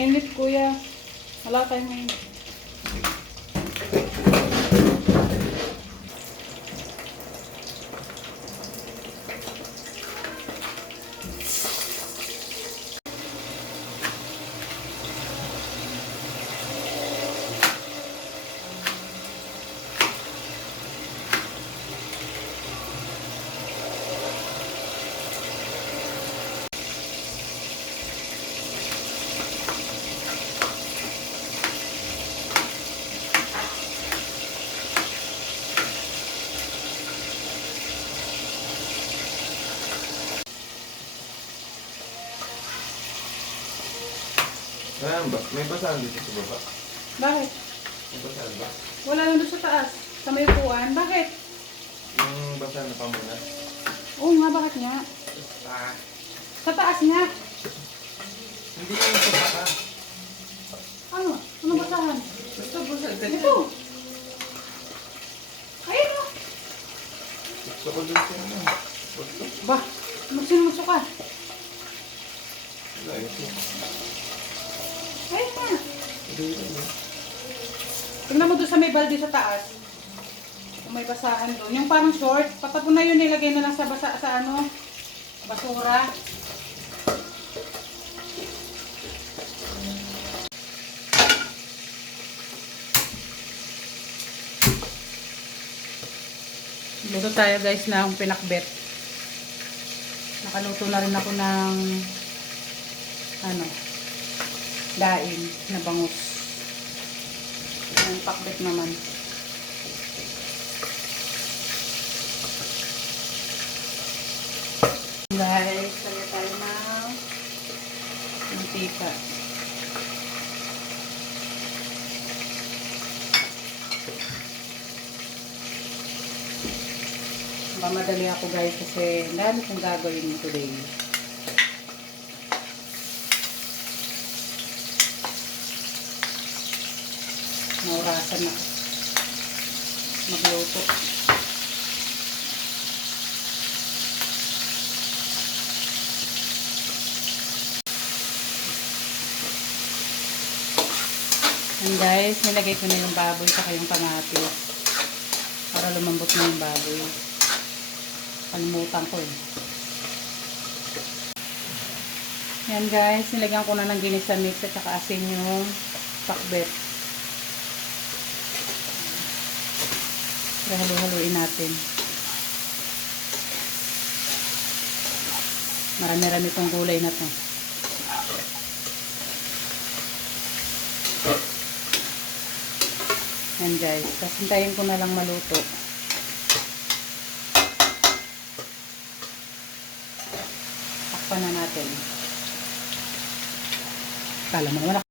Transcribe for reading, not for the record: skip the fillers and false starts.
Mainit, kuya. Wala tayong mainit. Ayan ba? May basahan dito sa baba. Bakit? May basahan ba? Wala nang doon sa taas. Sa may upuan. Bakit? Yung basahan na pamunas. Oo nga, bakit nga? Ah, Sa taas nga. hindi yung sa taas. Ano? Ano basahan? Basta basahan. Ito. Ayun o. Gusto ko dun siya ano. Gusto? Ba, magsinumuso ka. Wala ito. Ayun nga. Hindi yun eh. Tingnan mo doon sa may balde sa taas. Kung may basahan doon. Yung parang short. Patapon na yun, nilagay na lang sa ano, basura. Luto tayo guys ng pinakbet. Nakaluto na rin ako ng ano, daing na bangus. Yung pakbet naman. Guys, lagyan tayo ng mantika. Mamadali ako guys kasi dami kong gagawin today. Naurasan ako magluto. And guys, nilagay ko na yung baboy saka yung kamatis para lumambot na yung baboy. Kalimutan ko eh. Yan guys, nilagyan ko na ng ginisa mix at saka asin yung pakbet. Halo-haloin natin. Marami-rami itong gulay na to. Yan guys, tapos hintayin ko na lang maluto. Takpan na natin. Kala mo naman